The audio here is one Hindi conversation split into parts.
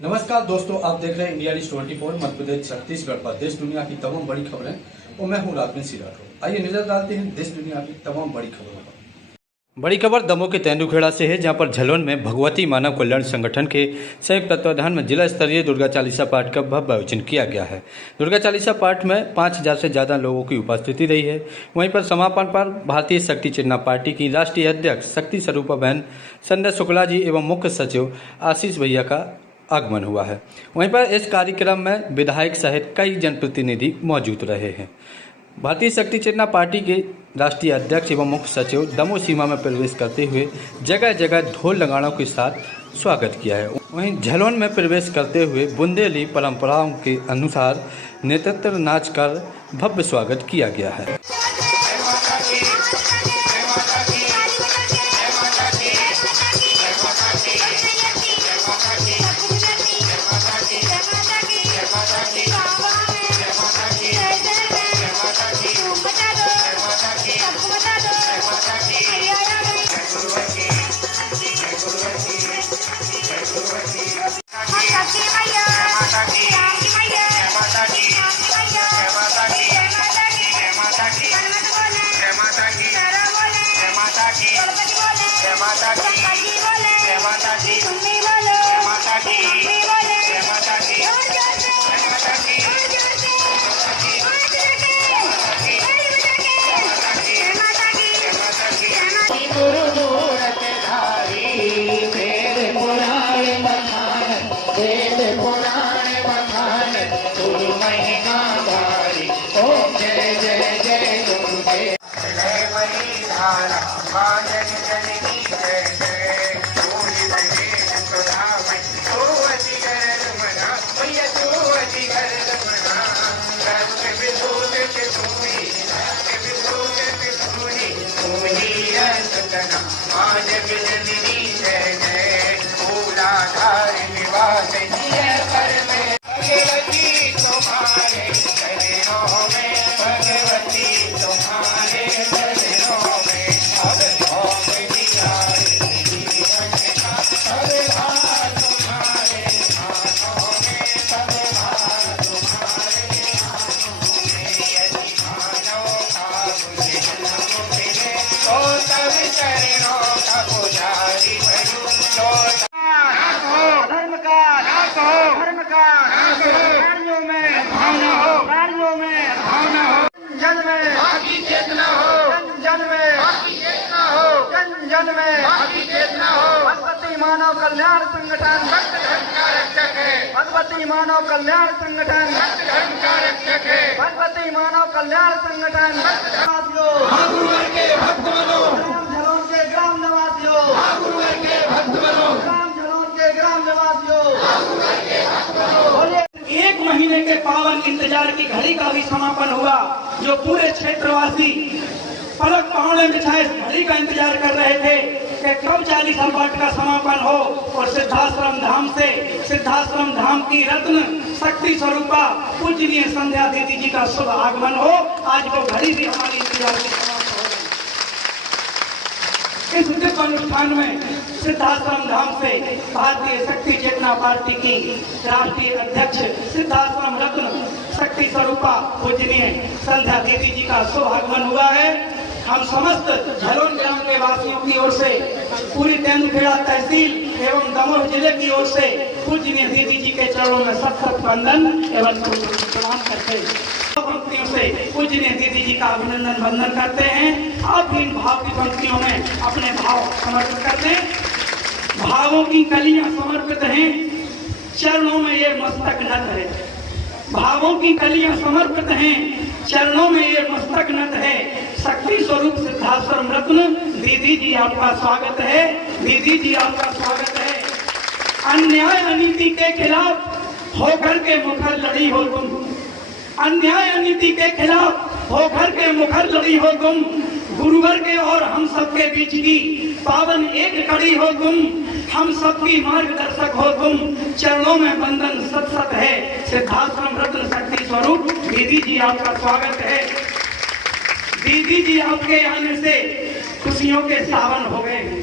नमस्कार दोस्तों, आप देख रहे हैं इंडिया न्यूज़ 24 मध्य प्रदेश छत्तीसगढ़ पर देश दुनिया की तमाम बड़ी खबरें और मैं हूं राजवीर सिंह राठौर। आइए नजर डालते हैं देश दुनिया की तमाम बड़ी खबरों पर। बड़ी खबर दमोह के तेंदुखेड़ा से है, जहां पर झलोन में भगवती मानव कल्याण संगठन के संयुक्त तत्वाधान में जिला स्तरीय दुर्गा चालीसा पाठ का भव्य आयोजन किया गया है। दुर्गा चालीसा पाठ में 5000 से ज़्यादा लोगों की उपस्थिति रही है। वहीं पर समापन पर भारतीय शक्ति चेतना पार्टी की राष्ट्रीय अध्यक्ष शक्ति स्वरूपा बहन संध्या शुक्ला जी एवं मुख्य सचिव आशीष भैया का आगमन हुआ है। वहीं पर इस कार्यक्रम में विधायक सहित कई जनप्रतिनिधि मौजूद रहे हैं। भारतीय शक्ति चेतना पार्टी के राष्ट्रीय अध्यक्ष एवं मुख्य सचिव दमोह सीमा में प्रवेश करते हुए जगह जगह ढोल नगाड़ों के साथ स्वागत किया है। वहीं झलोन में प्रवेश करते हुए बुंदेली परंपराओं के अनुसार नेतृत्व नाच कर भव्य स्वागत किया गया है। भगवती मानव कल्याण संगठन भगवती मानव कल्याण संगठन भगवती मानव कल्याण संगठन झलोन के ग्राम निवासियों झलोन के ग्राम निवासियों एक महीने के पावन इंतजार की घड़ी का भी समापन हुआ, जो पूरे क्षेत्रवासी पलक पहाड़े बिछाए घड़ी का इंतजार कर रहे थे कि कब चालीसा पाठ का समापन हो और सिद्धाश्रम धाम की रत्न शक्ति स्वरूपा पूजनीय संध्या दीदी जी का शुभ आगमन हो। आज वो घड़ी भी हमारी इंतजार में समाप्त हो गई। इस दिव्य अनुष्ठान में सिद्धाश्रम धाम से भारतीय शक्ति चेतना पार्टी की राष्ट्रीय अध्यक्ष सिद्धाश्रम रत्न शक्ति स्वरूपा पूजनीय संध्या दीदी जी का शुभ आगमन हुआ है। हम समस्त झलोन ग्राम के वासियों की ओर से, पूरी तेंदुखेड़ा तहसील एवं दमोह जिले की ओर से पूजनीय दीदी जी के चरणों में सत वंदन एवं प्रणाम करते हैं। पंक्तियों से पूजनीय दीदी जी का अभिनंदन वंदन करते हैं। आप इन भाव की पंक्तियों में अपने भाव समर्पित कर दें। भावों की कलियां समर्पित हैं, चरणों में ये मस्तक नत है। भावों की कलियां समर्पित हैं, चरणों में ये मस्तक नत है। शक्ति स्वरूप सिद्धाश्रम रत्न दीदी जी आपका स्वागत है। दीदी जी आपका स्वागत है। अन्याय अनीति के खिलाफ होकर के मुखर लड़ी हो तुम, अन्याय अनीति के खिलाफ होकर के मुखर लड़ी हो तुम। गुरुवर के और हम सबके बीच की पावन एक कड़ी हो तुम। हम सबकी मार्गदर्शक हो तुम। चरणों में वंदन सत सत है। सिद्धाश्रम रत्न शक्ति स्वरूप दीदी जी आपका स्वागत है। दीदी जी आपके आने से खुशियों के सावन हो गए,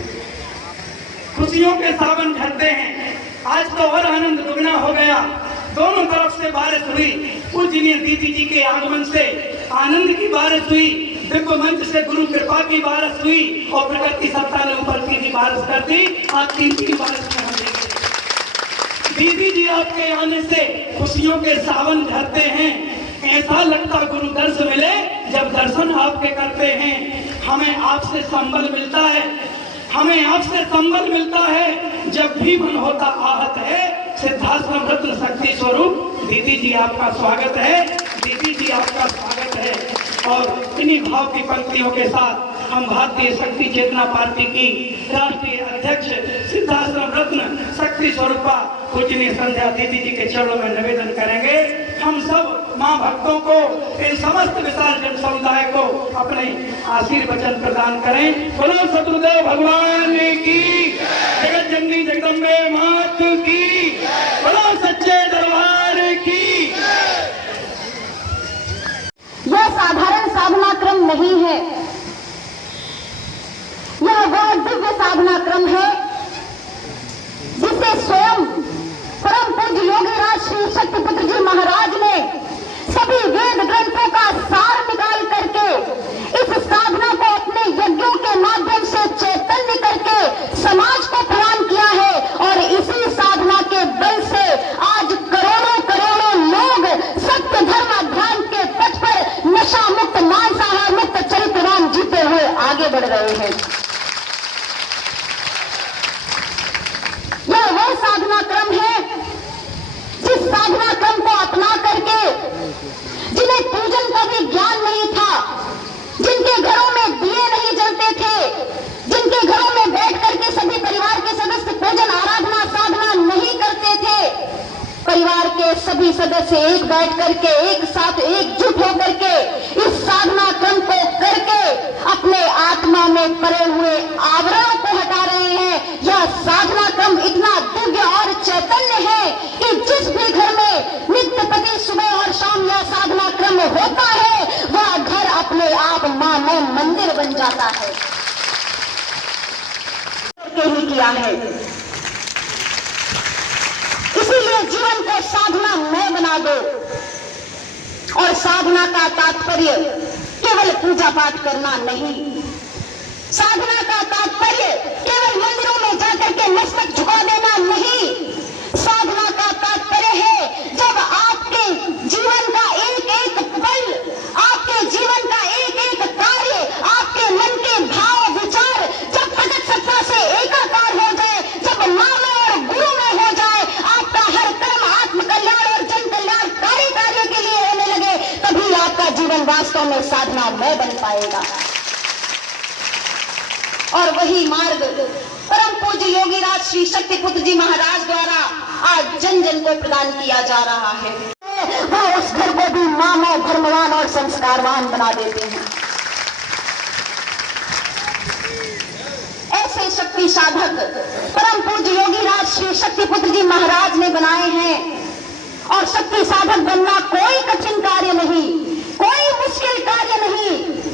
खुशियों के सावन झरते हैं। आज तो और आनंद दुगना दोनों तरफ से बारिश हुई। पूजनीय दीदी जी के आगमन से आनंद की बारिश हुई, दिव्य मंच से गुरु कृपा की बारिश हुई और प्रकृति सत्ता ने ऊपर की बारिश कर दी। आज तीसरी बारिश में हम देखेंगे। दीदी जी आपके आने से खुशियों के सावन झरते हैं। ऐसा लगता गुरु दर्श मिले जब दर्शन आपके करते हैं। हमें आपसे संबल मिलता है, हमें आपसे संबल मिलता है जब भी मन होता आहत है। सिद्धाश्रम रत्न शक्ति स्वरूप दीदी जी आपका स्वागत है, दीदी जी आपका स्वागत है। और इन्हीं भाव की पंक्तियों के साथ हम भारतीय शक्ति चेतना पार्टी की राष्ट्रीय अध्यक्ष सिद्धाश्रम रत्न शक्ति स्वरूपा पूजनीय संध्या दीदी जी के चरणों में निवेदन करेंगे। हम सब मां भक्तों को, इन समस्त विशाल जन समुदाय को अपने आशीर्वचन प्रदान करें। बोलो सतगुरुदेव भगवान की, जगत जननी जगदम्बे मात की, बोलो सच्चे दरबार की। यह साधारण साधना क्रम नहीं है, यह वह दिव्य साधना क्रम है जिसे स्वयं परम पूज्य योगीराज श्री शक्तिपुत्र जी महाराज ने सभी वेद ग्रंथों का सार निकाल करके इस साधना को अपने यज्ञों के माध्यम से चैतन्य करके समाज को प्रदान किया है। और इसी साधना के बल से आज करोड़ों करोड़ों लोग सत्य धर्म अध्यात्म के पथ पर नशा मुक्त, मांसाहार मुक्त चरित्रवान जीते हुए आगे बढ़ रहे हैं। यह वह साधना क्रम है जिस साधना क्रम को अपना करके जिन्हें पूजन का भी ज्ञान नहीं था, जिनके घरों में दिए नहीं जलते थे, जिनके घरों में बैठ करके सभी परिवार के सदस्य पूजन आराधना साधना नहीं करते थे, परिवार के सभी सदस्य एक बैठ करके एक साथ एकजुट होकर के इस साधना क्रम को करके अपने आत्मा में पड़े हुए आवरणों को हटा रहे हैं। यह साधना क्रम इतना दिव्य और चैतन्य है कि जिस भी घर में नित्य प्रति सुबह और शाम यह साधना क्रम होता है वह घर अपने आप मानो मंदिर बन जाता है। ही किया है, इसीलिए जीवन को साधनामय बना दो। और साधना का तात्पर्य केवल पूजा पाठ करना नहीं, साधना का तात्पर्य केवल मंदिरों में जाकर के मस्तक झुका देना नहीं, साधना का तात्पर्य है जब आपके जीवन का एक एक पल, आपके जीवन का एक एक कार्य, आपके मन के भाव विचार जब प्रकट सत्ता से एकाकार हो जाए, जब मानव और गुरु में हो जाए, आपका हर कर्म आत्म कल्याण और जन कल्याणकारी कार्य के लिए होने लगे, तभी आपका जीवन वास्तव में साधनामय बन पाएगा। और वही मार्ग परम पूज्य योगीराज श्री शक्तिपुत्र जी महाराज द्वारा आज जन जन को प्रदान किया जा रहा है। वह उस घर को भी मानव, धर्मवान और संस्कारवान बना देते हैं। ऐसे शक्ति साधक परम पूज्य योगीराज श्री शक्तिपुत्र जी महाराज ने बनाए हैं। और शक्ति साधक बनना कोई कठिन कार्य नहीं, कोई मुश्किल कार्य नहीं।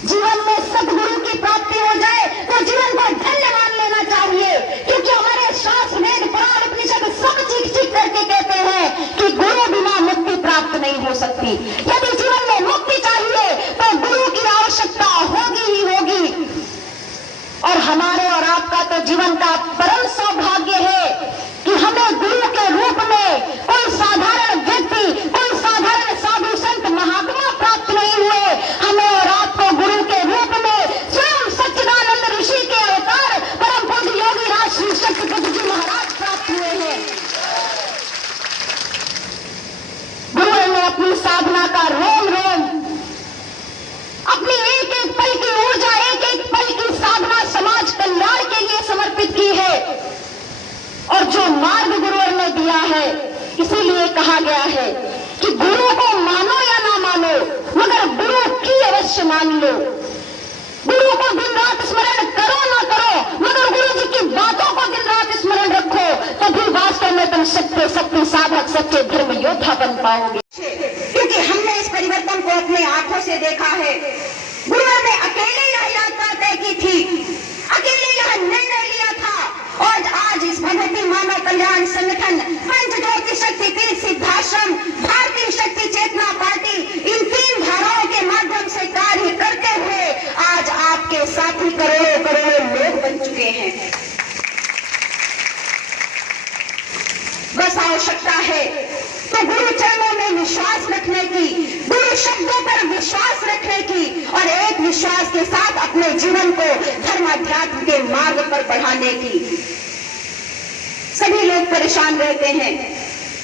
जीवन में सदगुरु की प्राप्ति हो जाए तो जीवन को धन्य मान लेना चाहिए, क्योंकि हमारे शास्त्र वेद पुराण उपनिषद सब चीख चीख करके कहते हैं कि गुरु बिना मुक्ति प्राप्त नहीं हो सकती। यदि जीवन में मुक्ति चाहिए तो गुरु की आवश्यकता होगी ही होगी। और हमारे और आपका तो जीवन का परम सौभाग्य है कि हमें गुरु के रूप में कोई साधारण व्यक्ति, कोई साधारण साधु संत महात्मा प्राप्त नहीं हुए। हमें और आपको गुरु के रूप में स्वयं सच्चिदानंद ऋषि के अवतार परम पूज्य योगीराज श्री शक्तिपुत्र जी महाराज प्राप्त हुए हैं। गुरु ने अपनी साधना का रोम रोम, अपनी एक एक पल की ऊर्जा, एक एक पल की साधना समाज कल्याण के लिए समर्पित की है। और जो मार्ग गुरुवर ने दिया है, इसीलिए कहा गया है कि गुरु को मानो या ना मानो, मगर गुरु की अवश्य मान लो। गुरु को दिन रात स्मरण करो ना करो, मगर गुरु जी की बातों को दिन रात स्मरण रखो, तभी वास्तव में तुम सत्य शक्ति साधक, सच्चे धर्म योद्धा बन पाओगे। क्योंकि हमने इस परिवर्तन को अपने आंखों से देखा है। गुरुवर ने अकेले यह यात्रा तय की थी, अकेले यह निर्णय लिया था। और आज इस भगवती मानव कल्याण संगठन पंचज्योति विश्वास आवश्यकता है, तो गुरु चरणों में विश्वास रखने की, गुरु शब्दों पर विश्वास रखने की और एक विश्वास के साथ अपने जीवन को धर्म अध्यात्म के मार्ग पर बढ़ाने की। सभी लोग परेशान रहते हैं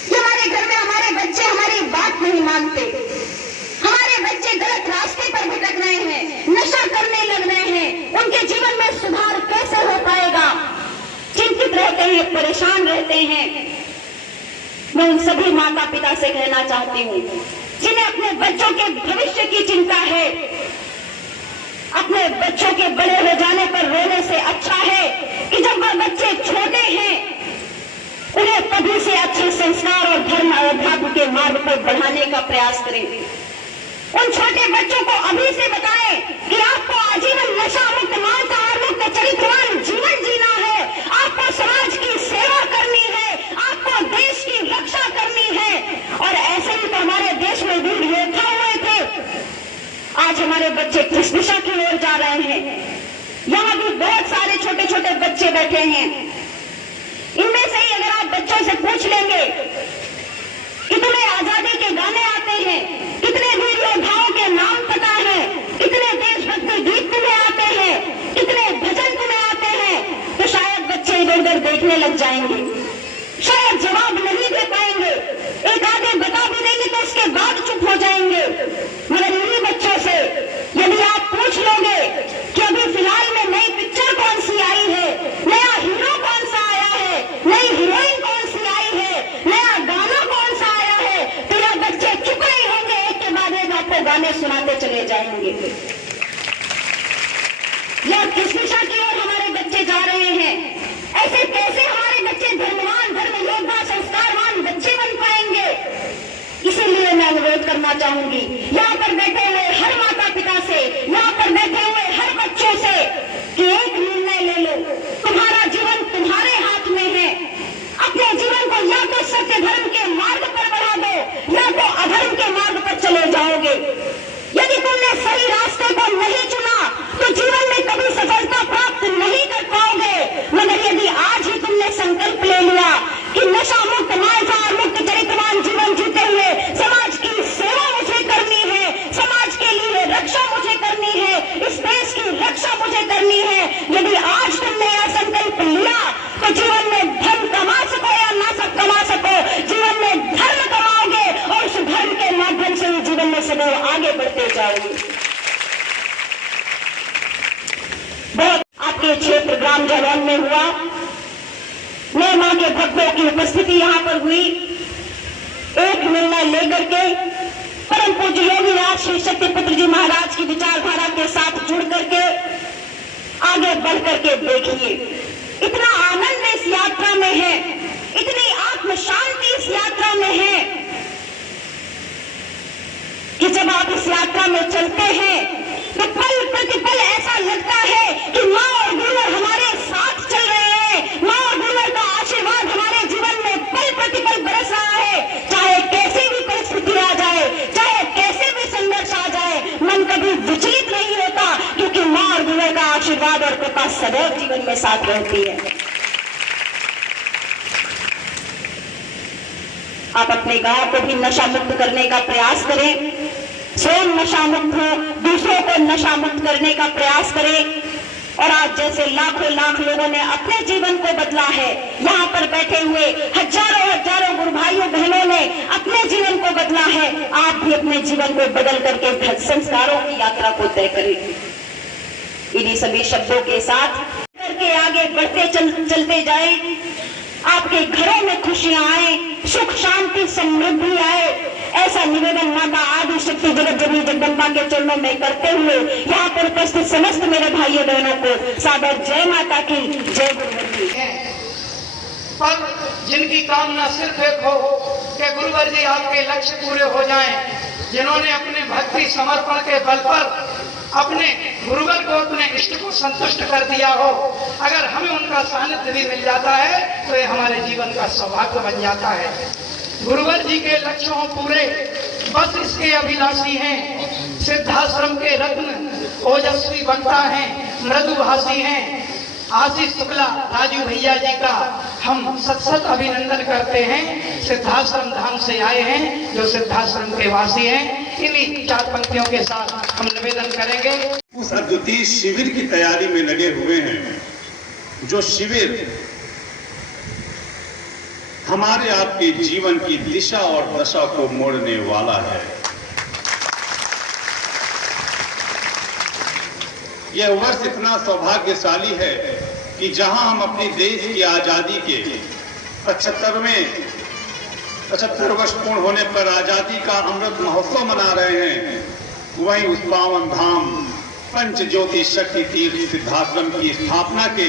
कि हमारे घर में हमारे बच्चे हमारी बात नहीं मानते, हमारे बच्चे गलत रास्ते पर भटक रहे हैं, नशा करने लग रहे हैं, उनके जीवन में सुधार कैसे हो पाएगा? चिंतित रहते हैं, परेशान रहते हैं। मैं उन सभी माता पिता से कहना चाहती हूँ जिन्हें अपने बच्चों के भविष्य की चिंता है, अपने बच्चों के बड़े हो जाने पर रोने से अच्छा है कि जब वह बच्चे छोटे हैं उन्हें तभी से अच्छे संस्कार और धर्म अध्यात्म के मार्ग पर बढ़ाने का प्रयास करें। उन छोटे बच्चों को अभी से बताएं कि आपको आजीवन नशा मुक्त, मांसाहार मुक्त, चरित्रवान जीवन जीना है, आपको समाज की सेवा करनी है, आपको देश की रक्षा करनी है। और ऐसे ही तो हमारे देश में वीर योद्धा हुए थे। आज हमारे बच्चे किस दिशा की ओर जा रहे हैं? यहाँ भी बहुत सारे छोटे छोटे बच्चे बैठे हैं। इनमें से ही अगर आप बच्चों से पूछ लेंगे कितने आजादी के गाने आते हैं, कितने वीर योद्धाओं के नाम पता है, कितने देशभक्ति गीत तुम्हें आते हैं, कितने भजन तुम्हें आते हैं, तो शायद बच्चे इधर उधर देखने लग जाएंगे, शायद जवाब नहीं दे पाएंगे। एक आधे बता भी देंगे तो उसके बाद चुप हो जाएंगे। मगर इन्हीं बच्चों से यदि आप पूछ लोगे कि अभी फिलहाल में नई पिक्चर कौन सी आई है, नया हीरो कौन सा आया है, नई हीरोइन कौन सी आई है, नया गाना कौन सा आया है, तो यह बच्चे चुप नहीं होंगे, एक के बाद एक आपको गाने सुनाते चले जाएंगे। यह किस दिशा की ओर हमारे बच्चे जा रहे हैं? ऐसे कैसे हमारे बच्चे धर्मवान, धर्म योद्धा, संस्कारवान बच्चे बन पाएंगे? इसीलिए मैं अनुरोध करना चाहूंगी यहाँ पर बैठे हुए हर माता पिता से, यहाँ पर बैठे हुए हर बच्चों से कि एक निर्णय ले लो, तुम्हारा जीवन तुम्हारे हाथ में है। अपने जीवन को या तो सत्य धर्म के मार्ग पर बढ़ा दो या तो अधर्म के मार्ग पर चले जाओगे। यदि तुमने सही रास्ते को नहीं चुना तो जीवन में कभी सफलता प्राप्त नहीं कर पाओगे। मगर यदि आज ही तुमने संकल्प ले लिया कि नशा मुक्त, मांसाहार मुक्त, चरित्रवान जीवन जीते हुए समाज की सेवा मुझे करनी है, समाज के लिए रक्षा मुझे करनी है, इस देश की रक्षा मुझे करनी है, यदि आज तुमने यह संकल्प लिया तो जीवन में धन कमा सको या ना सब कमा सको, जीवन में धर्म कमाओगे और उस धर्म के माध्यम से जीवन में सदैव आगे बढ़ते जाओगे। बहुत आपके क्षेत्र ग्राम जलौन में हुआ, नए मां के भक्तों की उपस्थिति यहाँ पर हुई। एक निर्णय लेकर के परम पूज्य योगी राज श्री शक्तिपुत्र जी महाराज की विचारधारा के साथ जुड़ करके आगे बढ़ करके देखिए। इतना आनंद इस यात्रा में है, इतनी आत्म शांति इस यात्रा में है कि जब आप इस यात्रा में चलते हैं तो पल प्रतिपल ऐसा लगता है कि मां और गुरुवर हमारे साथ चल रहे हैं, मां और गुरुवर का आशीर्वाद हमारे जीवन में पल प्रतिपल बरस रहा है। चाहे कैसी भी परिस्थिति आ जाए, चाहे कैसे भी संघर्ष आ जाए, मन कभी विचलित नहीं होता, क्योंकि मां और गुरुवर का आशीर्वाद और कृपा सदैव जीवन में साथ रहती है। आप अपने गांव को भी नशा मुक्त करने का प्रयास करें, स्वयं नशा मुक्त हो, दूसरों को नशा मुक्त करने का प्रयास करें। और आज जैसे लाखों लाख लोगों ने अपने जीवन को बदला है, यहाँ पर बैठे हुए हजारों हजारों गुरु भाइयों बहनों ने अपने जीवन को बदला है, आप भी अपने जीवन को बदल करके संस्कारों की यात्रा को तय करें। इन्हीं सभी शब्दों के साथ करके आगे बढ़ते चलते जाए, आपके घरों में खुशियां आए, सुख शांति समृद्धि आए, ऐसा निवेदन माता आदि शक्ति जगत जननी जगदम्बा के चरणों में करते हुए यहाँ पर उपस्थित समस्त मेरे भाइयों बहनों को सादर जय माता की, जय गुरुवर की। पर जिनकी कामना सिर्फ एक हो कि गुरुवर जी आपके लक्ष्य पूरे हो जाएं, जिन्होंने अपने भक्ति समर्पण के बल पर अपने गुरुवर को, अपने इष्ट को संतुष्ट कर दिया हो, अगर हमें उनका सानिध्य भी मिल जाता है तो ये हमारे जीवन का सौभाग्य बन जाता है। गुरुवर जी के लक्ष्य हो पूरे, बस इसके अभिलाषी हैं। सिद्धाश्रम के रत्न ओजस्वी वक्ता हैं, मृदुभाषी हैं। आशीष शुक्ला राजू भैया जी का हम सत अभिनंदन करते हैं। सिद्धाश्रम धाम से आए हैं, जो सिद्धाश्रम के वासी हैं। इन्हीं 4 पंक्तियों के साथ हम निवेदन करेंगे। उस अद्वितीय शिविर की तैयारी में लगे हुए हैं, जो शिविर हमारे आपके जीवन की दिशा और दशा को मोड़ने वाला है। यह वर्ष इतना सौभाग्यशाली है कि जहां हम अपने देश की आजादी के 75 वर्ष पूर्ण होने पर आजादी का अमृत महोत्सव मना रहे हैं, वहीं उस पावन धाम पंच ज्योति शक्ति तीर्थ सिद्धाश्रम की स्थापना के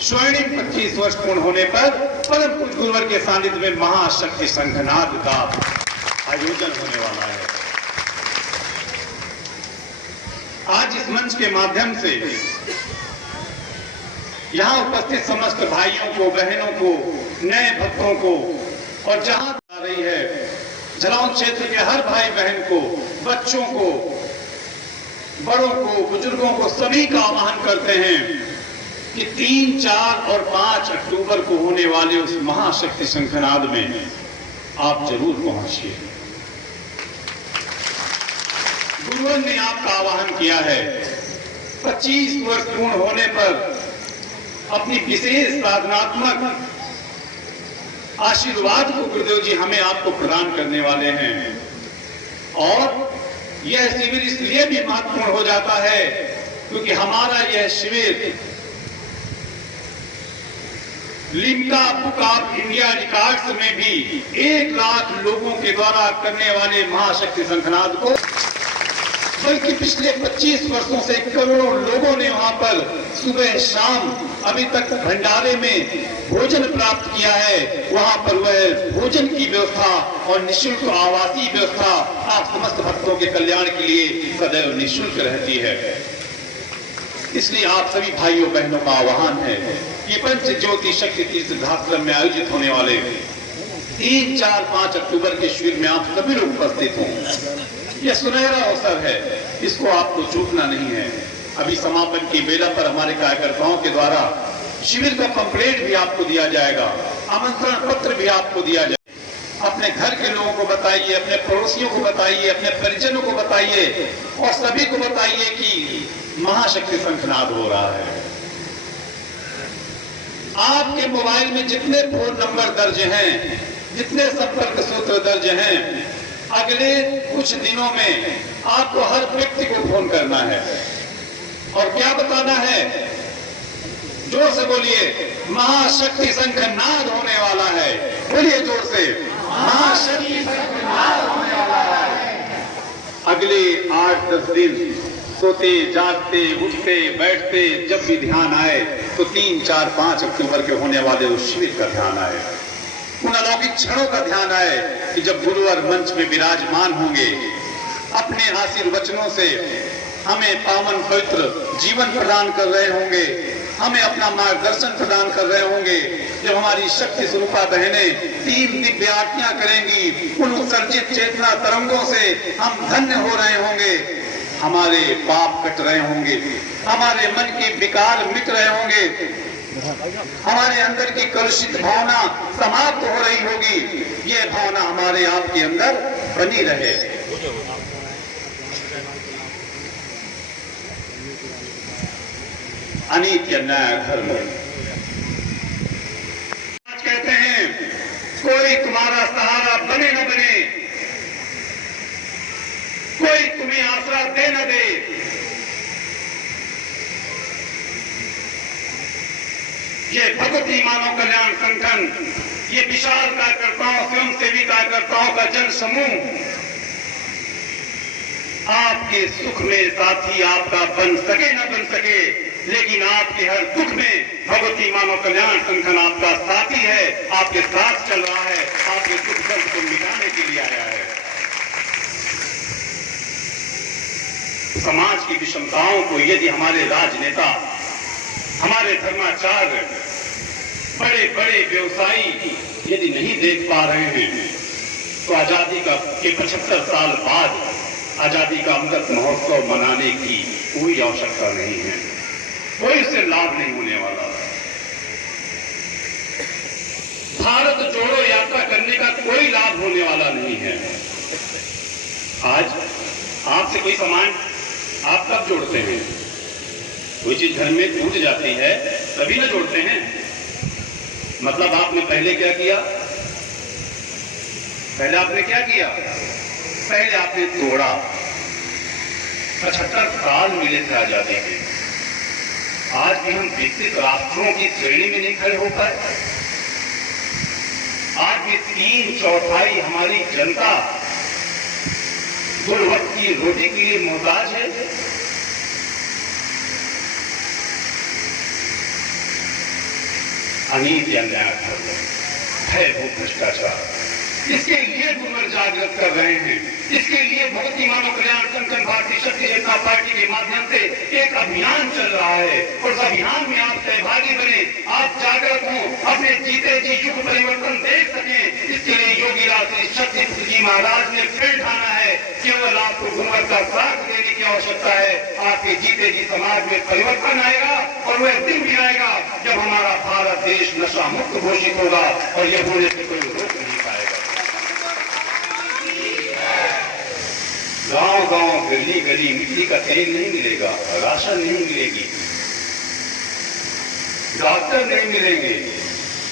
स्वर्णिम 25 वर्ष पूर्ण होने पर परम पूज्य गुरुवर के सानिध्य में महाशक्ति संघनाद का आयोजन होने वाला है। आज इस मंच के माध्यम से यहाँ उपस्थित समस्त भाइयों को, बहनों को, नए भक्तों को और जहां आ रही है जलौन क्षेत्र के हर भाई बहन को, बच्चों को, बड़ों को, बुजुर्गों को, सभी का आह्वान करते हैं कि 3, 4 और 5 अक्टूबर को होने वाले उस महाशक्ति शंखनाद में आप जरूर पहुंचिए। गुरुवर ने आपका आह्वान किया है। 25 वर्ष पूर्ण होने पर अपनी विशेष साधनात्मक आशीर्वाद को गुरुदेव जी हमें आपको प्रदान करने वाले हैं। और यह शिविर इसलिए भी महत्वपूर्ण हो जाता है क्योंकि हमारा यह शिविर Limca book of India records में भी 1 लाख लोगों के द्वारा करने वाले महाशक्ति शंखनाद को, बल्कि पिछले 25 वर्षों से करोड़ों लोगों ने वहां पर सुबह शाम अभी तक भंडारे में भोजन प्राप्त किया है। वहां पर वह भोजन की व्यवस्था और निःशुल्क आवासीय व्यवस्था आप समस्त भक्तों के कल्याण के लिए सदैव निःशुल्क रहती है। इसलिए आप सभी भाइयों बहनों का आह्वान है, ये पंच ज्योति शक्ति तीर्थ सिद्धाश्रम में आयोजित होने वाले 3, 4, 5 अक्टूबर के शिविर में आप सभी लोग उपस्थित हों। यह सुनहरा अवसर है, इसको आपको चूकना नहीं है। अभी समापन की बेला पर हमारे कार्यकर्ताओं के द्वारा शिविर का पंपलेट भी आपको दिया जाएगा, आमंत्रण पत्र भी आपको दिया जाएगा। अपने घर के लोगों को बताइए, अपने पड़ोसियों को बताइए, अपने परिजनों को बताइए और सभी को बताइए कि महाशक्ति शंखनाद हो रहा है। आपके मोबाइल में जितने फोन नंबर दर्ज हैं, जितने संपर्क सूत्र दर्ज हैं, अगले कुछ दिनों में आपको हर व्यक्ति को फोन करना है और क्या बताना है? जोर से बोलिए, महाशक्ति शंखनाद होने वाला है। बोलिए जोर से, महाशक्ति शंखनाद होने वाला है। अगले 8-10 दिन सोते जागते उठते बैठते जब भी ध्यान आए तो 3, 4, 5 अक्टूबर के होने वाले उस शिविर का ध्यान आए, उन अलौकिक क्षणों का ध्यान आए कि जब गुरुवर मंच में विराजमान होंगे, अपने आशीर्वचनों से हमें पावन पवित्र जीवन प्रदान कर रहे होंगे, हमें अपना मार्गदर्शन प्रदान कर रहे होंगे। जब हमारी शक्ति स्वरूपा बहनें 3 दिव्य आरतियां करेंगी, उन उत्सर्जित चेतना तरंगों से हम धन्य हो रहे होंगे, हमारे पाप कट रहे होंगे, हमारे मन के विकार मिट रहे होंगे, हमारे अंदर की कलुषित भावना समाप्त हो रही होगी। यह भावना हमारे आपके अंदर बनी रहे। अनित्य न्याय धर्म। आज कहते हैं कोई तुम्हारा सहारा बने न बने, कोई तुम्हें आसरा दे न दे, ये भगवती मानव कल्याण संगठन, ये विशाल कार्यकर्ताओं, स्वयंसेवी कार्यकर्ताओं का जन समूह आपके सुख में साथी आपका बन सके न बन सके, लेकिन आपके हर दुख में भगवती मानव कल्याण संगठन आपका साथी है, आपके साथ चल रहा है, आपके दुख दर्द को मिटाने के लिए आया है। समाज की विषमताओं को यदि हमारे राजनेता, हमारे धर्माचार्य, बड़े बड़े व्यवसायी यदि नहीं देख पा रहे हैं तो आजादी का 75 साल बाद आजादी का अमृत महोत्सव मनाने की कोई आवश्यकता नहीं है, कोई इससे लाभ नहीं होने वाला। भारत जोड़ो यात्रा करने का कोई लाभ होने वाला नहीं है। आज आपसे कोई सामान आप कब जोड़ते हैं? कोई चीज घर में टूट जाती है तभी ना जोड़ते हैं। मतलब आपने पहले क्या किया? पहले आपने क्या किया? पहले आपने तोड़ा। 75 साल मिले थे आजादी के, आज भी हम विकसित राष्ट्रों की श्रेणी में नहीं खड़े हो पाए। आज भी 3/4 हमारी जनता दो वक्त की रोटी के लिए मोहताज है। अनीति अन्याय है वो भ्रष्टाचार, इसके लिए गुमर जागृत कर रहे हैं। इसके लिए बहुत मानव कल्याण संगठन भारतीय शक्ति जनता पार्टी के माध्यम से एक अभियान चल रहा है और उस अभियान में आप सहभागी बने, आप जागृत हो, अपने जीते जी युग परिवर्तन देख सकें। इसके लिए योगी राष्ट्रीय शक्ति जी महाराज ने फिर ठाना है केवल आपको गुमर का साथ देने की आवश्यकता है। आपके जीते जी समाज में परिवर्तन आएगा और वह दिन भी आएगा जब हमारा भारत देश नशा मुक्त घोषित होगा और यह होने से कोई रोक नहीं पाएगा। गांव गांव गली गली मिट्टी का तेल नहीं मिलेगा, राशन नहीं मिलेगी, डॉक्टर नहीं मिलेंगे,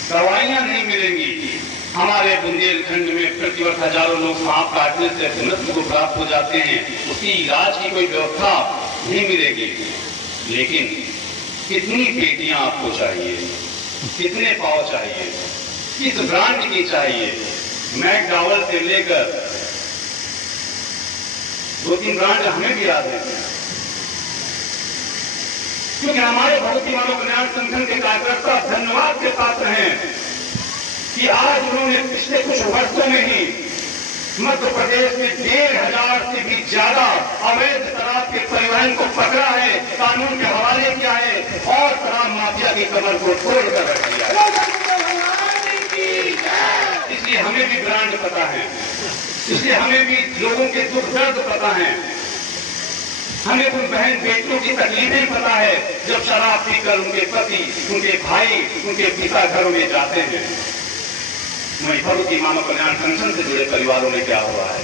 दवाइयां नहीं मिलेंगी। हमारे बुंदेलखंड में प्रतिवर्ष हजारों लोग सांप काटने से मृत्यु को प्राप्त हो जाते हैं, उसकी इलाज की कोई व्यवस्था नहीं मिलेगी। लेकिन कितनी पेटियां आपको चाहिए, कितने पाव चाहिए, किस ब्रांड की चाहिए? मैकडॉवेल से लेकर 2-3 ब्रांड हमें भी याद है, क्योंकि हमारे भारतीय मानव कल्याण संगठन के कार्यकर्ता धन्यवाद के पात्र हैं कि आज उन्होंने पिछले कुछ वर्षों में ही मध्य प्रदेश में 1,500 से भी ज्यादा अवैध शराब के परिवहन को पकड़ा है, कानून के हवाले किया है और शराब माफिया की कमर को तोड़कर रख दिया है। इसलिए हमें भी ब्रांड पता है, इसलिए हमें भी लोगों के दुख दर्द पता है, हमें उन बहन बेटियों की तकलीफें पता है जब शराब पीकर उनके पति, उनके भाई, उनके पिता घरों में जाते हैं। वहीं भारतीय मानव कल्याण संगठन से जुड़े परिवारों में क्या हुआ है?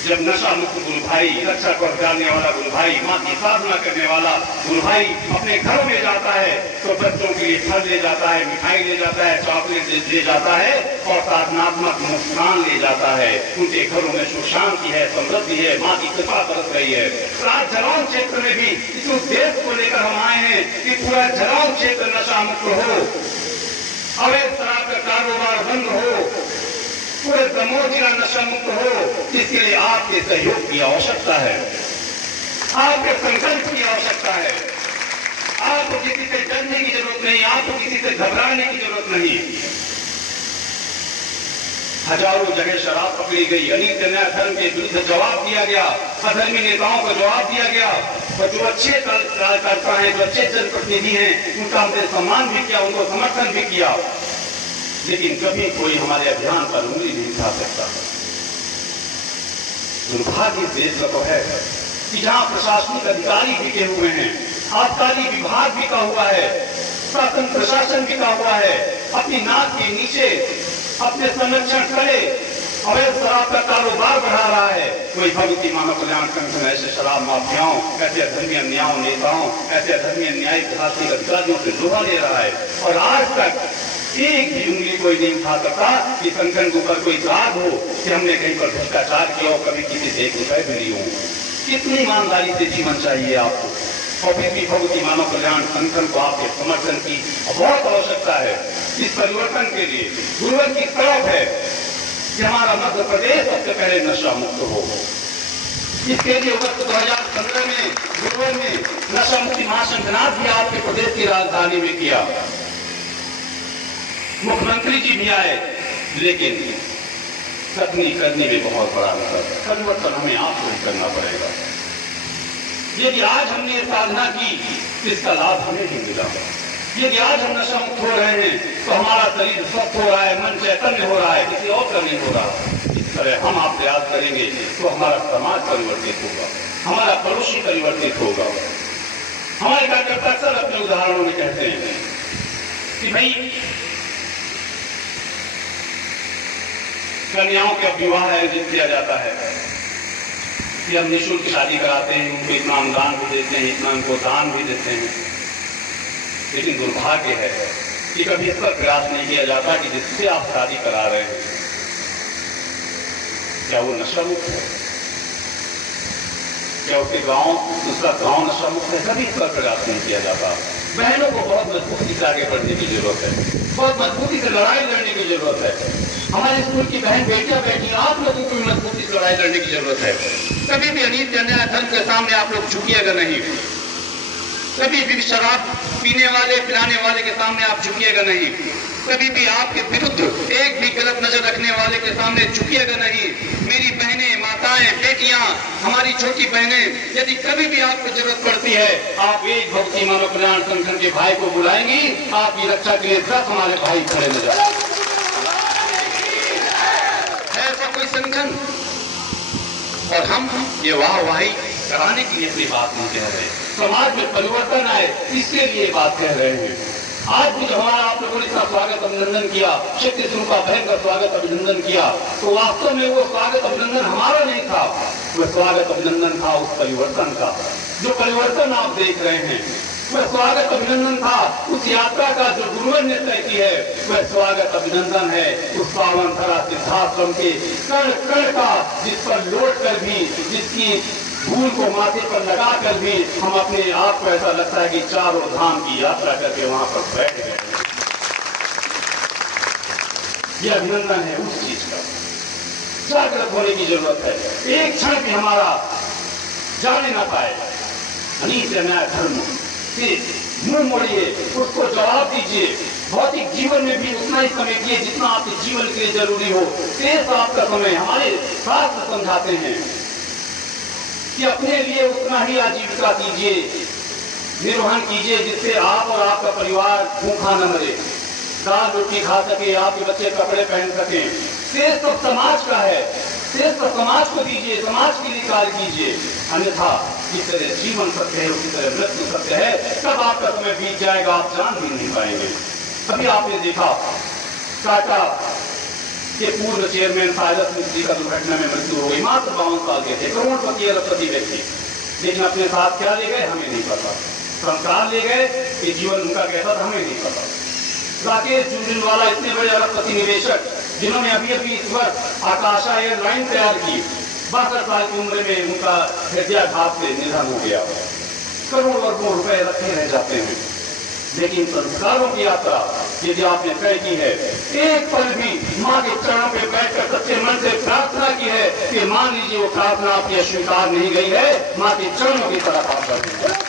जब नशा मुक्त गुरु भाई, रक्षा कर डालने वाला गुरु भाई, मां की साधना करने वाला गुरु भाई अपने घरों में जाता है तो बच्चों के लिए फल ले जाता है, मिठाई ले जाता है, चॉकलेट ले जाता है और साधनात्मक मुस्कान ले जाता है। उनके घरों में सुख शांति है, समृद्धि है, मां की कृपा बरस रही है। आज जलौन क्षेत्र में भी इस उद्देश्य को लेकर हम आए हैं कि पूरा जलौन क्षेत्र नशा मुक्त हो, अवैध शराब का कारोबार बंद हो, पूरे दमोह जिला नशा मुक्त हो। इसके लिए आपके सहयोग की आवश्यकता है, आपके संकल्प की आवश्यकता है। आपको किसी से डरने की जरूरत नहीं, आपको किसी से घबराने की जरूरत नहीं। हजारों जगह शराब पकड़ी गई, अनीति अन्याय धर्म के विरुद्ध जवाब दिया गया, अधर्मी नेताओं को जवाब दिया गया और जो अच्छे कार्यकर्ता हैं, जो अच्छे जनप्रतिनिधि हैं, उनका हमने सम्मान भी किया, उनको समर्थन भी किया। लेकिन कभी कोई हमारे अभियान पर उंगली नहीं उठा सकता। दुर्भाग्य इस देश का तो है कि जहां प्रशासनिक अधिकारी बिके हुए हैं, आबकारी विभाग बिका हुआ है, शासन प्रशासन बिका हुआ है, अपनी नाक के नीचे अपने संरक्षण करे अवैध शराब का कारोबार बढ़ा रहा है। कोई भारतीय मानव कल्याण संगठन ऐसे शराब माफियाओं, ऐसे अधर्मी अन्याय नेताओं, ऐसे अधर्मी न्यायिक प्रशासनिक अधिकारियों से लोहा ले रहा है और आज तक एक भी उंगली कोई नहीं उठा सकता कि संगठन के ऊपर कोई दाग हो कि हमने कहीं पर भ्रष्टाचार किया हो, कभी किसी से 1 रुपए भी नहीं हो। कितनी ईमानदारी से जीवन चाहिए आपको? और फिर भी भारतीय मानव कल्याण संगठन को आपके समर्थन की बहुत आवश्यकता है। इस परिवर्तन के लिए गुरुवर की तरफ है कि हमारा मध्य प्रदेश सबसे पहले नशा मुक्त हो। इसके लिए वर्ष 2015 में गुरुवर ने नशा मुक्ति महासंगनाथ भी आपके प्रदेश की राजधानी में किया, मुख्यमंत्री जी भी आए, लेकिन कथनी करने में बहुत बड़ा अंतर है। परिवर्तन हमें आपको ही करना पड़ेगा। यदि आज हमने ये साधना की, इसका लाभ हमें ही मिला। यदि आज हम नशा मुक्त हो रहे हैं तो हमारा शरीर स्वस्थ हो रहा है, मन चैतन्य हो रहा है, किसी और का नहीं हो रहा। इस तरह हम आप प्रयास करेंगे तो हमारा समाज परिवर्तित होगा, हमारा पड़ोसी परिवर्तित होगा। हमारे कार्यकर्ता अक्सर अपने उदाहरणों में कहते हैं कि भाई कन्याओं के विवाह आयोजित किया जाता है कि हम निःशुल्क शादी कराते हैं, उनको इतना अनुदान भी देते हैं, इतना उनको दान भी देते हैं। लेकिन दुर्भाग्य है कि कभी इस पर प्रयास नहीं किया जाता कि जिससे आप शादी करा रहे हैं क्या वो नशा मुक्त है, क्या उसके दूसरा गांव नशा मुक्त है। कभी इस पर प्रयास नहीं किया जाता। बहनों को बहुत मजबूती से आगे बढ़ने की जरूरत है, बहुत मजबूती से लड़ाई लड़ने की जरूरत है। हमारे स्कूल की बहन बेटियां बैठी, आप लोगों को भी मजबूती से लड़ाई लड़ने की जरूरत है। कभी भी अनीत अन्याय धर्म के सामने आप लोग झुकिएगा नहीं, कभी भी शराब पीने वाले पिलाने वाले के सामने आप झुकिएगा नहीं, कभी भी आपके विरुद्ध एक भी गलत नजर रखने वाले के सामने झुकिएगा नहीं। मेरी बहनें, माताएं, बेटियां, हमारी छोटी बहनें, यदि कभी भी आपको जरूरत पड़ती है, आप एक भक्ति मानव कल्याण संगठन के भाई को बुलाएंगी, आपकी रक्षा के लिए 10 हमारे भाई खड़े नजर आएंगे। ऐसा कोई संगठन, और हम ये वाहवाही कराने के लिए अपनी बात नहीं कह रहे, समाज में परिवर्तन आए इसके लिए बात कह रहे हैं। आज भी जो हमारा आप लोगों ने इसका स्वागत अभिनंदन किया, शक्ति स्वरूपा बहन का स्वागत अभिनंदन किया, तो वास्तव में वो स्वागत अभिनंदन हमारा नहीं था, वह स्वागत अभिनंदन था उस परिवर्तन का। जो परिवर्तन आप देख रहे हैं वह स्वागत अभिनंदन था उस यात्रा का जो गुरुवर ने तय की है, वह स्वागत अभिनंदन है उस पावन धरा सिद्धाश्रम के कण कण का, जिस पर लौट कर भी, जिसकी धूल को माथे पर लगा कर भी हम अपने आप को ऐसा लगता है कि चारों धाम की यात्रा करके वहां पर बैठ गए। यह अभिनंदन है उस चीज का, जागृत होने की जरूरत है। एक क्षण भी हमारा जाने ना पाए अनीत अन्याय धर्म से मुंह मोड़िए, उसको जवाब दीजिए। भौतिक जीवन में भी उतना ही समय दिए जितना आपके जीवन के लिए जरूरी हो। शेष आपका समय, हमारे शास्त्र समझाते हैं कि अपने लिए उतना ही आजीविका कीजिए, निर्वहन कीजिए, जिससे आप और आपका परिवार भूखा न मरे, दाल रोटी खा सके, आपके बच्चे कपड़े पहन सके। शेष तो समाज का है, शेष तो समाज को दीजिए, समाज के लिए कार्य कीजिए। अन्यथा जिस तरह जीवन सत्य है उसी तरह मृत्यु सत्य है। तब आपका समय बीत जाएगा, आप जान भी नहीं पाएंगे। अभी आपने देखा टाटा के पूर्व चेयरमैन साइरस मिस्त्री का दुर्घटना में मृत्यु हो गई। मात्र 52 साल के थे, करोड़पति अरबपति व्यक्ति, लेकिन अपने साथ क्या ले गए हमें नहीं पता, संस्कार ले गए कि जीवन उनका कैसा था हमें नहीं पता। राकेश झुनझुनवाला इतने बड़े अरबपति निवेशक जिन्होंने अभी अभी इस वर्ष आकाशा एयरलाइन तैयार की, 62 साल की उम्र में उनका हृदयाघात से निधन हो गया। करोड़ों अरबों रुपए रखे रह जाते हैं, लेकिन संस्कारों की यात्रा यदि आपने तय की है, एक पल भी माँ के चरणों पे बैठकर सच्चे मन से प्रार्थना की है कि मान लीजिए वो प्रार्थना आपकी स्वीकार नहीं गई है, माँ के चरणों की तरफ आप बढ़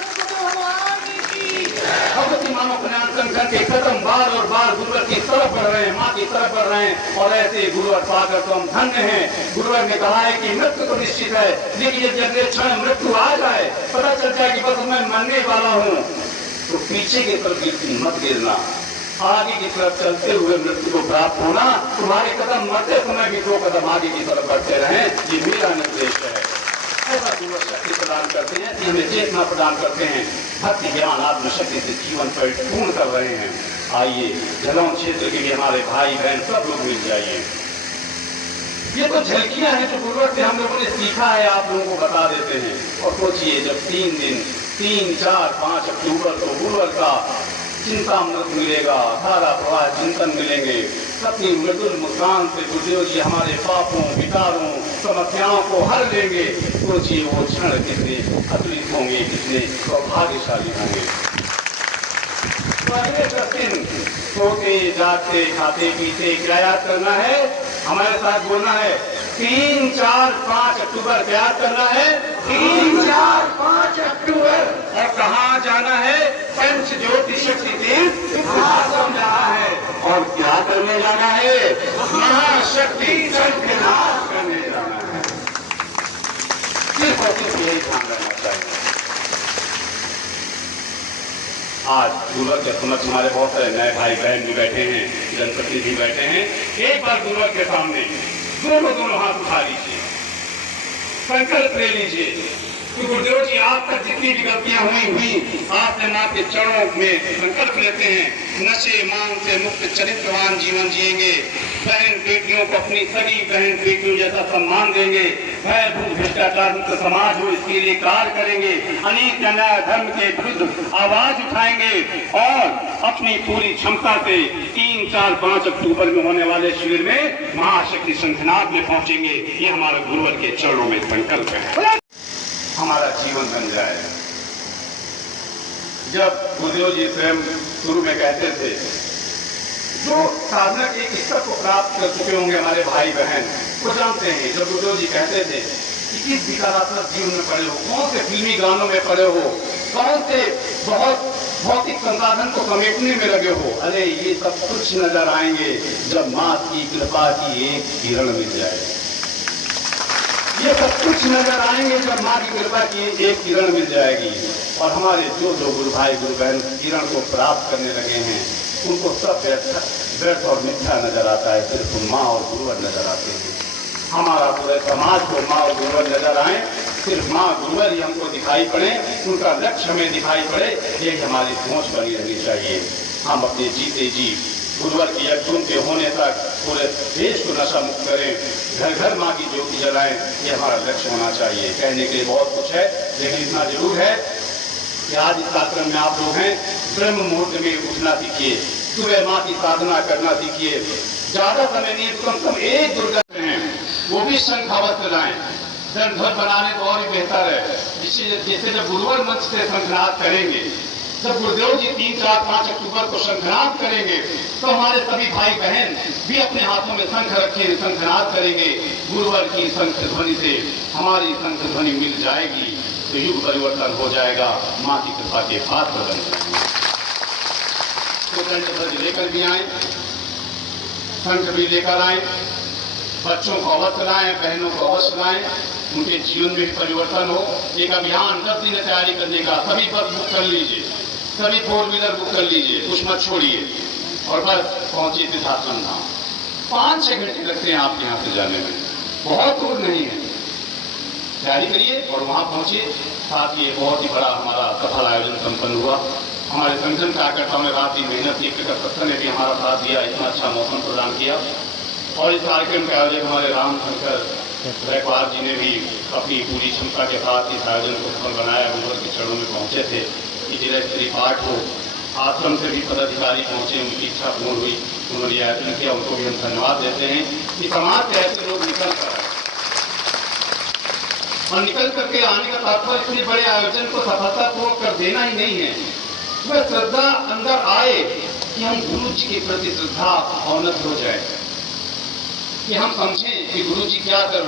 भगवती मानव कल्याण संगठन के कदम बार और बार गुरुवर की तरफ बढ़ रहे हैं, माँ की तरफ बढ़ रहे हैं। और ऐसे गुरुवर पाकर तो हम धन्य हैं। गुरुवर ने कहा है कि मृत्यु तो निश्चित है, लेकिन यदि अगले क्षण मृत्यु आ जाए, पता चल जाए कि बस मैं मरने वाला हूँ, तो पीछे की तरफ मत गिरना, आगे की तरफ चलते हुए मृत्यु को प्राप्त होना। तुम्हारे कदम मरते समय भी 2 कदम आगे की तरफ बढ़ते रहें, ये मेरा निर्देश है। ऐसा गुरुवर शक्ति प्रदान करते हैं, हमें चेतना प्रदान करते हैं, भक्ति ज्ञान आत्मशक्ति से जीवन परिपूर्ण कर रहे हैं। आइए जलौन क्षेत्र के लिए हमारे भाई बहन सब लोग मिल जाइए। ये तो झलकियां हैं जो गुरुवर से हम लोगों ने सीखा है, आप लोगों को बता देते हैं। और सोचिए जब 3, 4, 5 अक्टूबर को गुरुवर का चिंतामृत मिलेगा, धारा प्रवाह चिंतन मिलेंगे, अपनी मृदुल मुस्कान से गुरुदेव जी हमारे पापों, विकारों, समस्याओं को हर लेंगे। सोचिए वो क्षण कितने अतुलित होंगे, कितने सौभाग्यशाली होंगे। तो अगले 10 दिन सोते जागते खाते पीते क्या याद करना है, हमारे साथ बोलना है 3, 4, 5 अक्टूबर क्या याद करना है, 3, 4, 5 अक्टूबर। और कहाँ जाना है, पंच ज्योति शक्ति तीर्थ सिद्धाश्रम जाना है। और क्या करने जाना है, महाशक्ति संघनाश करने जाना है। सिर्फ और सिर्फ यही ध्यान रखना चाहिए। आज गुरुवर के समक्ष हमारे बहुत सारे नए भाई बहन भी बैठे हैं, जनप्रतिनिधि बैठे हैं। एक बार गुरुवर के सामने दोनों हाथ उठा लीजिए, संकल्प ले लीजिए कि गुरुदेव जी आज तक जितनी भी गलतियां हुई आपने माँ के चरणों में संकल्प लेते हैं, नशे मांग से मुक्त चरित्रवान जीवन जिएंगे, बहन बेटियों को अपनी सगी बहन बेटियों जैसा सम्मान देंगे, भय भूख भ्रष्टाचार मुक्त समाज हो इसके लिए कार्य करेंगे, अनेक अन्याय धर्म के विरुद्ध आवाज उठाएंगे और अपनी पूरी क्षमता से 3, 4, 5 अक्टूबर में होने वाले शिविर में महाशक्ति शंखनाद में पहुंचेंगे। ये हमारे गुरुवर के चरणों में संकल्प है, हमारा जीवन बन जाए। जब गुरुदेव जी स्वयं शुरू में कहते थे, जो साधना के एक स्तर को प्राप्त कर चुके होंगे हमारे भाई बहन वो जानते हैं, जब गुरुदेव जी कहते थे कि इस विकारात्मक जीवन में पड़े हो, कौन से फिल्मी गानों में पड़े हो, कौन से बहुत भौतिक संसाधन को समेटने में लगे हो, अरे ये सब कुछ नजर आएंगे जब माँ की कृपा की एक किरण मिल जाए। ये सब कुछ नजर आएंगे जब माँ की कृपा की एक किरण मिल जाएगी। और हमारे जो गुरु भाई गुरु बहन किरण को प्राप्त करने लगे हैं उनको सब व्यर्थ और मिथ्या नजर आता है, सिर्फ माँ और गुरुवर नजर आते हैं। हमारा पूरे समाज को माँ और गुरुवर नजर आए, सिर्फ माँ गुरुवर ही हमको दिखाई पड़े, उनका लक्ष्य हमें दिखाई पड़े, ये हमारी सोच बनी रहनी चाहिए। हम अपने जीते जी गुरुवर की यज्ञों के होने तक पूरे देश को नशा मुक्त करें, घर घर माँ की ज्योति जलाएं, ये हमारा लक्ष्य होना चाहिए। कहने के लिए बहुत कुछ है, लेकिन इतना जरूर है कि आज इस कार्यक्रम में आप लोग हैं, ब्रह्म मुहूर्त में उठना सीखिए, सुबह माँ की साधना करना सीखिए, ज्यादा समय नहीं कम से कम 1 दुर्गा हैं वो भी शंख अवश्य लाएं, दंडध्वज बनाने तो और भी बेहतर है। जैसे जब गुरुवर मंच से शंखनाद करेंगे, जब गुरुदेव जी 3, 4, 5 अक्टूबर को शंखनाद करेंगे तो हमारे सभी भाई बहन भी अपने हाथों में शंख रखे शंखनाद करेंगे। गुरुवर की शंख ध्वनि से हमारी शंख ध्वनि मिल जाएगी तो युग परिवर्तन हो जाएगा, माँ की कृपा के पात्र बन जाएंगे। तो दंडध्वज लेकर भी आए, शंख भी लेकर आए, बच्चों को अवश्य लाएं, बहनों को अवश्य लाएं, उनके जीवन में परिवर्तन हो। एक अभियान 10 दिन तैयारी करने का, सभी बस बुक कर लीजिए, सभी 4 व्हीलर बुक कर लीजिए, कुछ मत छोड़िए और बस पहुंचिए सिद्धाश्रम धाम। 5-6 घंटे लगते हैं आपके यहाँ से जाने में, बहुत दूर नहीं है। तैयारी करिए और वहाँ पहुंचिए। साथ ही बहुत ही बड़ा हमारा सफल आयोजन संपन्न हुआ। हमारे संगठन कार्यकर्ताओं ने रात की मेहनत की, सत्ता ने भी हमारा साथ दिया, इतना अच्छा मौसम प्रदान किया। और इस कार्यक्रम के आयोजक हमारे रामशंकर गायकवाड़ जी ने भी अपनी पूरी क्षमता के साथ इस आयोजन को सफल बनाया। गुरुवर के चरणों में पहुंचे थे कि जिला स्तरीय पाठ हो, आश्रम से भी पदाधिकारी पहुंचे, उनकी इच्छा पूर्ण हुई, उन्होंने आयोजन किया, उनको भी हम धन्यवाद देते हैं कि समाज से ऐसे लोग निकल कर आए और निकल करके आने का तात्पर्य इतने बड़े आयोजन को सफलतापूर्वक कर देना ही नहीं है, वह श्रद्धा अंदर आए कि हम गुरु जी के प्रति श्रद्धा अवनत हो जाए, कि हम समझें कि गुरु जी क्या कर